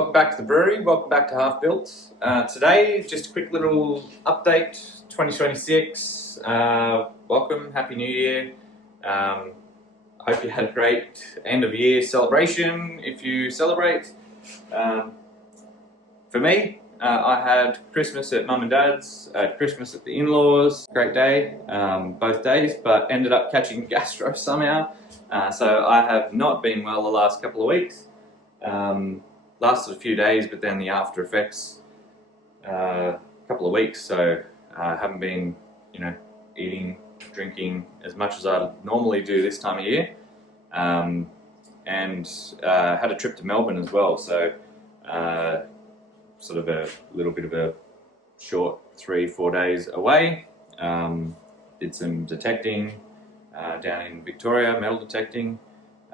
welcome back to the brewery, welcome back to Half Built. Today, just a quick little update, 2026, welcome, Happy New Year. I hope you had a great end of year celebration, if you celebrate. For me, I had Christmas at Mum and Dad's, Christmas at the in-laws, great day, both days, but ended up catching gastro somehow. So I have not been well the last couple of weeks. Lasted a few days, but then the after effects a couple of weeks, so I haven't been, eating, drinking as much as I normally do this time of year, and had a trip to Melbourne as well, so sort of a little bit of a short 3-4 days away. Did some detecting down in Victoria, metal detecting,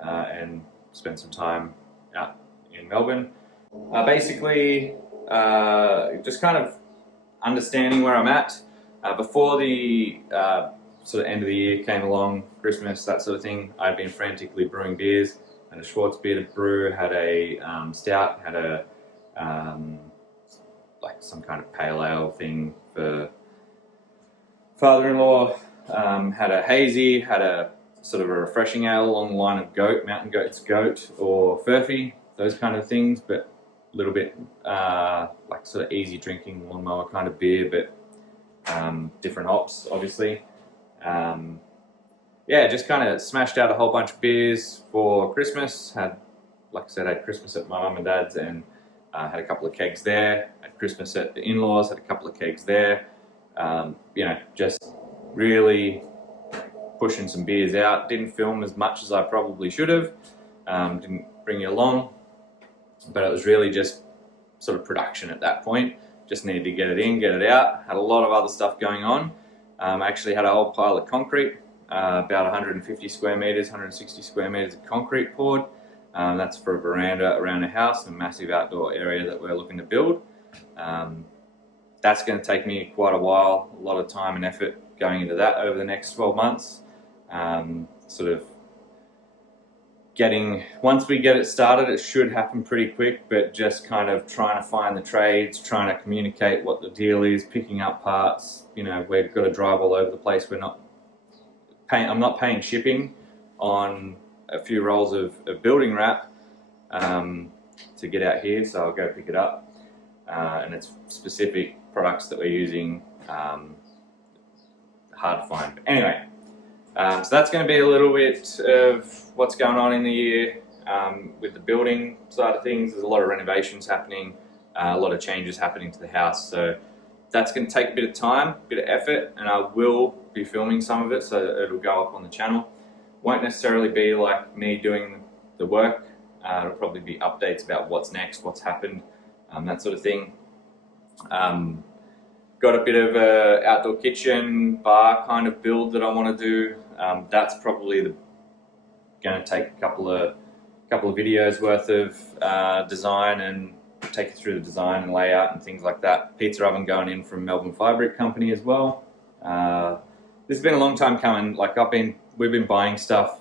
and spent some time out in Melbourne. Basically, just kind of understanding where I'm at. Before the sort of end of the year came along, Christmas, that sort of thing, I'd been frantically brewing beers. Had a Schwartz beer to brew, had a stout, had a like some kind of pale ale thing for father-in-law, had a hazy, had a sort of a refreshing ale along the line of goat, mountain goat's goat or furphy, those kind of things, but a little bit like sort of easy drinking lawnmower kind of beer, but different hops obviously. Yeah, just kind of smashed out a whole bunch of beers for Christmas. Had, like I said, had Christmas at my mum and dad's, and had a couple of kegs there. Had Christmas at the in-laws, had a couple of kegs there. Just really pushing some beers out. Didn't film as much as I probably should have. Didn't bring you along, but it was really just sort of production at that point. Just needed to get it in, get it out. Had a lot of other stuff going on. I actually had a whole pile of concrete, about 150 square meters, 160 square meters of concrete poured. That's for a veranda around a house, a massive outdoor area that we're looking to build. That's going to take me quite a while, a lot of time and effort going into that over the next 12 months. Sort of once we get it started, it should happen pretty quick, but just kind of trying to find the trades, trying to communicate what the deal is, picking up parts. We've got to drive all over the place. I'm not paying shipping on a few rolls of building wrap to get out here, so I'll go pick it up. And it's specific products that we're using, hard to find. But anyway, so that's going to be a little bit of what's going on in the year with the building side of things. There's a lot of renovations happening, a lot of changes happening to the house, so that's going to take a bit of time, a bit of effort, and I will be filming some of it, so it'll go up on the channel. Won't necessarily be like me doing the work. It'll probably be updates about what's next, what's happened, that sort of thing. Got a bit of a outdoor kitchen bar kind of build that I want to do. That's probably going to take a couple of videos worth of design, and take you through the design and layout and things like that. Pizza oven going in from Melbourne Firebrick Company as well. This has been a long time coming. Like we've been buying stuff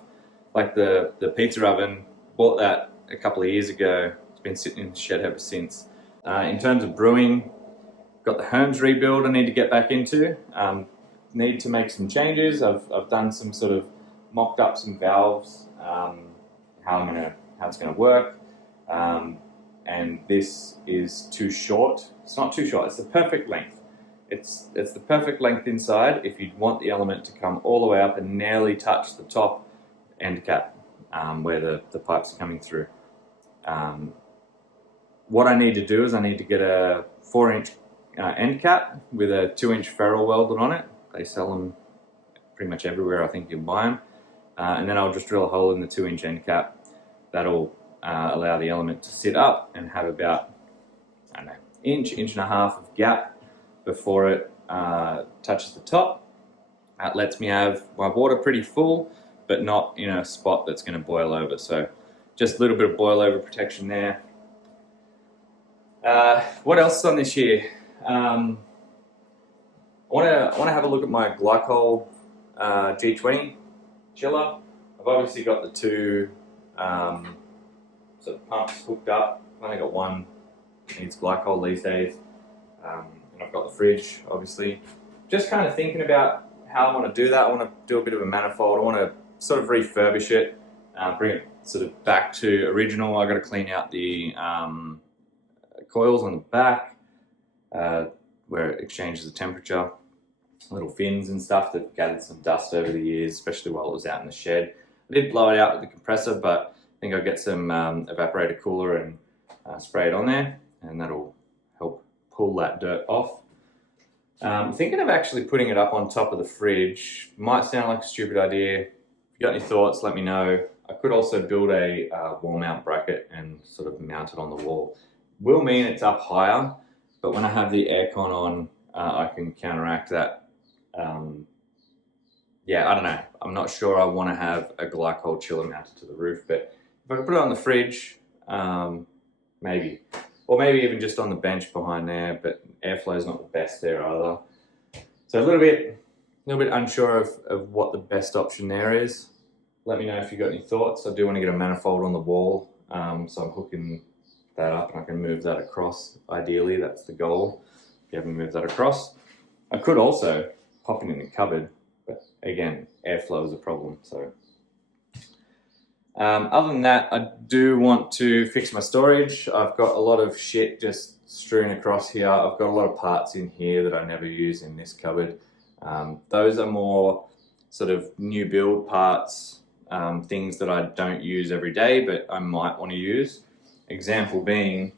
like the pizza oven. Bought that a couple of years ago. It's been sitting in the shed ever since. In terms of brewing, got the HERMS rebuild I need to get back into. Need to make some changes. I've done some sort of mocked up some valves, how it's gonna work. And this is too short. It's not too short. It's the perfect length. It's the perfect length inside if you want the element to come all the way up and nearly touch the top end cap where the pipes are coming through. What I need to do is I need to get a 4-inch end cap with a 2-inch ferrule welded on it. They sell them pretty much everywhere. I think you'll buy them. And then I'll just drill a hole in the 2-inch end cap. That'll allow the element to sit up and have about, I don't know, inch and a half of gap before it touches the top. That lets me have my water pretty full, but not in a spot that's going to boil over. So just a little bit of boil over protection there. What else is on this year? I want to have a look at my Glycol G20 chiller. I've obviously got the two sort of pumps hooked up. I've only got one needs glycol these days. And I've got the fridge, obviously. Just kind of thinking about how I want to do that. I want to do a bit of a manifold. I want to sort of refurbish it, bring it sort of back to original. I got to clean out the coils on the back where it exchanges the temperature. Little fins and stuff that gathered some dust over the years, especially while it was out in the shed. I did blow it out with the compressor, but I think I'll get some evaporator cooler and spray it on there, and that'll help pull that dirt off. Thinking of actually putting it up on top of the fridge. Might sound like a stupid idea. If you got any thoughts, let me know. I could also build a wall mount bracket and sort of mount it on the wall. Will mean it's up higher, but when I have the aircon on, I can counteract that. Yeah, I don't know. I'm not sure I want to have a glycol chiller mounted to the roof, but if I could put it on the fridge, maybe. Or maybe even just on the bench behind there, but airflow is not the best there either. So a little bit unsure of what the best option there is. Let me know if you got any thoughts. I do want to get a manifold on the wall, so I'm hooking that up and I can move that across. Ideally, that's the goal. Be able to move that across. I could also pop it in the cupboard, but again, airflow is a problem. So other than that, I do want to fix my storage. I've got a lot of shit just strewn across here. I've got a lot of parts in here that I never use in this cupboard. Those are more sort of new build parts, things that I don't use every day, but I might want to use. Example being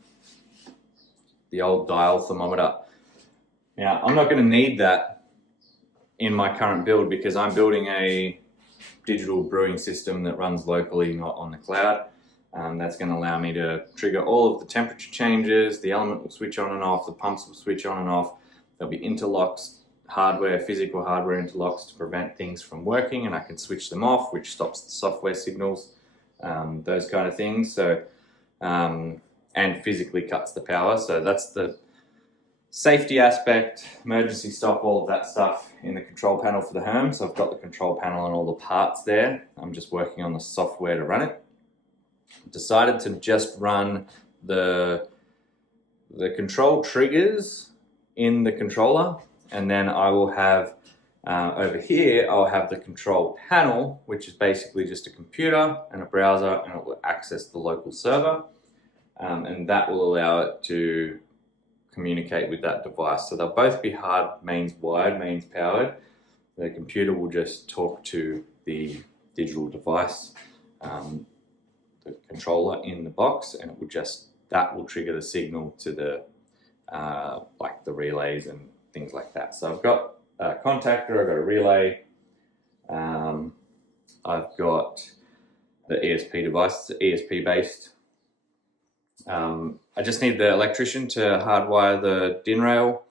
the old dial thermometer. Now, I'm not going to need that in my current build because I'm building a digital brewing system that runs locally, not on the cloud. That's going to allow me to trigger all of the temperature changes. The element will switch on and off. The pumps will switch on and off. There'll be interlocks, physical hardware interlocks to prevent things from working, and I can switch them off, which stops the software signals, those kind of things. So, and physically cuts the power. So that's the safety aspect, emergency stop, all of that stuff in the control panel for the HERMS. So I've got the control panel and all the parts there. I'm just working on the software to run it. Decided to just run the control triggers in the controller, and then I will have over here I'll have the control panel, which is basically just a computer and a browser, and it will access the local server, and that will allow it to communicate with that device. So they'll both be hard mains wired, mains powered. The computer will just talk to the digital device, the controller in the box, and it will that will trigger the signal to the like the relays and things like that. So I've got a contactor, I've got a relay, I've got the ESP device. It's ESP based. I just need the electrician to hardwire the DIN rail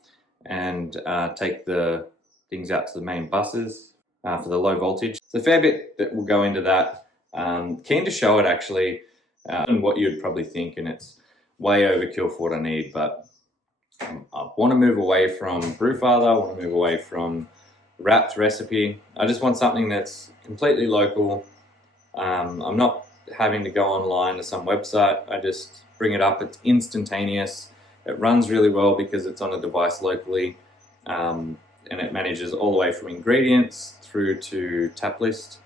and take the things out to the main buses for the low voltage. It's a fair bit that will go into that. Keen to show it actually, and what you'd probably think, and it's way overkill for what I need, but I want to move away from Brewfather, I want to move away from wrapped recipe. I just want something that's completely local. I'm not having to go online to some website. I just bring it up, it's instantaneous. It runs really well because it's on a device locally, and it manages all the way from ingredients through to tap list.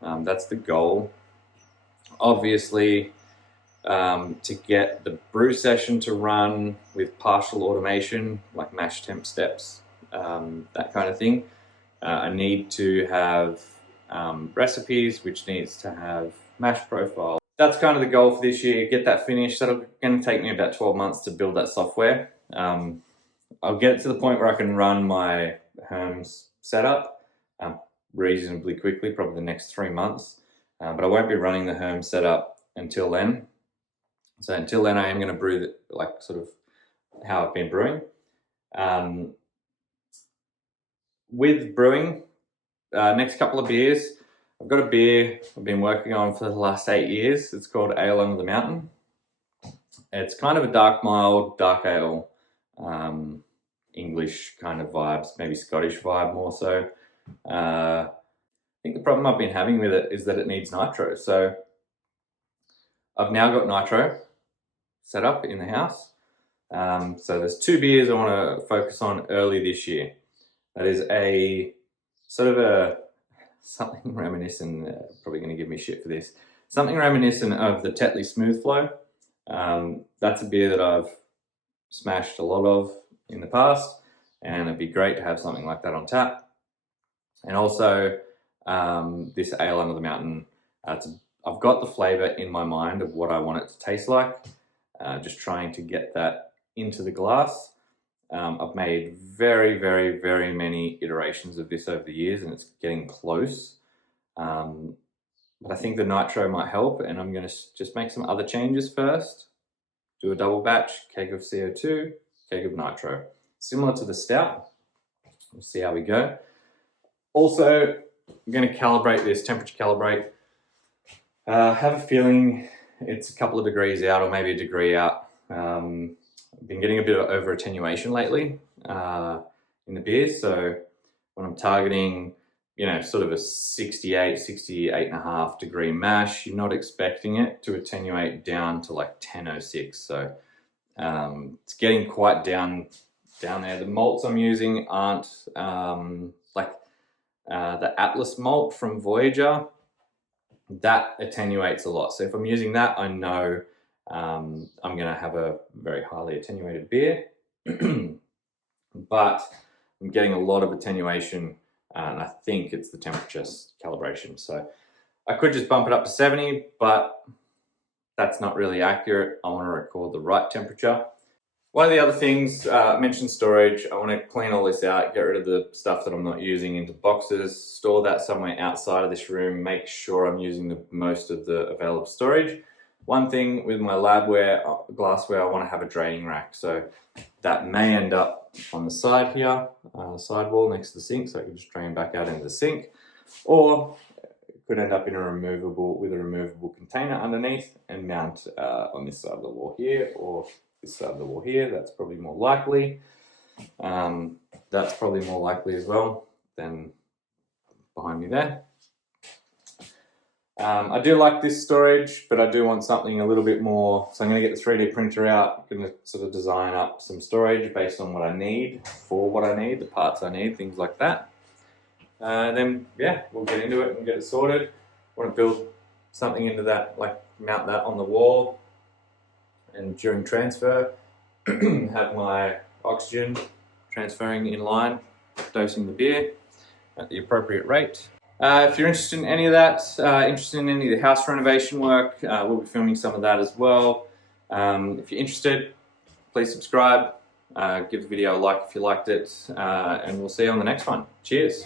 That's the goal. Obviously, to get the brew session to run with partial automation, like mash temp steps, that kind of thing, I need to have recipes, which needs to have mash profile. That's kind of the goal for this year, get that finished. That'll going to take me about 12 months to build that software. I'll get it to the point where I can run my HERMS setup reasonably quickly, probably the next 3 months. But I won't be running the HERMS setup until then. So until then, I am going to brew like sort of how I've been brewing. With brewing, next couple of beers, I've got a beer I've been working on for the last 8 years. It's called Ale Under the Mountain. It's kind of a dark, mild, dark ale, English kind of vibes, maybe Scottish vibe more so. I think the problem I've been having with it is that it needs nitro. So I've now got nitro set up in the house. So there's 2 beers I want to focus on early this year. That is a sort of a something reminiscent, probably going to give me shit for this, something reminiscent of the Tetley Smooth Flow. That's a beer that I've smashed a lot of in the past, and it'd be great to have something like that on tap. And also this Ale Under the Mountain, I've got the flavour in my mind of what I want it to taste like, just trying to get that into the glass. I've made very, very, very many iterations of this over the years, and it's getting close. But I think the nitro might help, and I'm going to just make some other changes first. Do a double batch, keg of CO2, keg of nitro. Similar to the stout. We'll see how we go. Also, I'm going to calibrate this, temperature calibrate. I have a feeling it's a couple of degrees out, or maybe a degree out. I've been getting a bit of over attenuation lately in the beers, so when I'm targeting, you know, sort of a 68.5 degree mash, you're not expecting it to attenuate down to like 10.06. So it's getting quite down there. The malts I'm using aren't like the Atlas malt from Voyager. That attenuates a lot. So if I'm using that, I know I'm going to have a very highly attenuated beer. But I'm getting a lot of attenuation, and I think it's the temperature calibration. So I could just bump it up to 70, but that's not really accurate. I want to record the right temperature. One of the other things, I mentioned storage. I want to clean all this out, get rid of the stuff that I'm not using into boxes, store that somewhere outside of this room, make sure I'm using the most of the available storage. One thing with my labware, glassware, I want to have a draining rack. So that may end up on the side here, sidewall next to the sink, so I can just drain back out into the sink. Or it could end up in a removable container underneath and mount on this side of the wall here, or this side of the wall here. That's probably more likely. That's probably more likely as well than behind me there. I do like this storage, but I do want something a little bit more. So I'm going to get the 3D printer out. I'm going to sort of design up some storage based on what I need, for what I need, the parts I need, things like that. Then, yeah, we'll get into it and get it sorted. I want to build something into that, like mount that on the wall. And during transfer, have my oxygen transferring in line, dosing the beer at the appropriate rate. If you're interested in any of that, interested in any of the house renovation work, we'll be filming some of that as well. If you're interested, please subscribe, give the video a like if you liked it, and we'll see you on the next one. Cheers.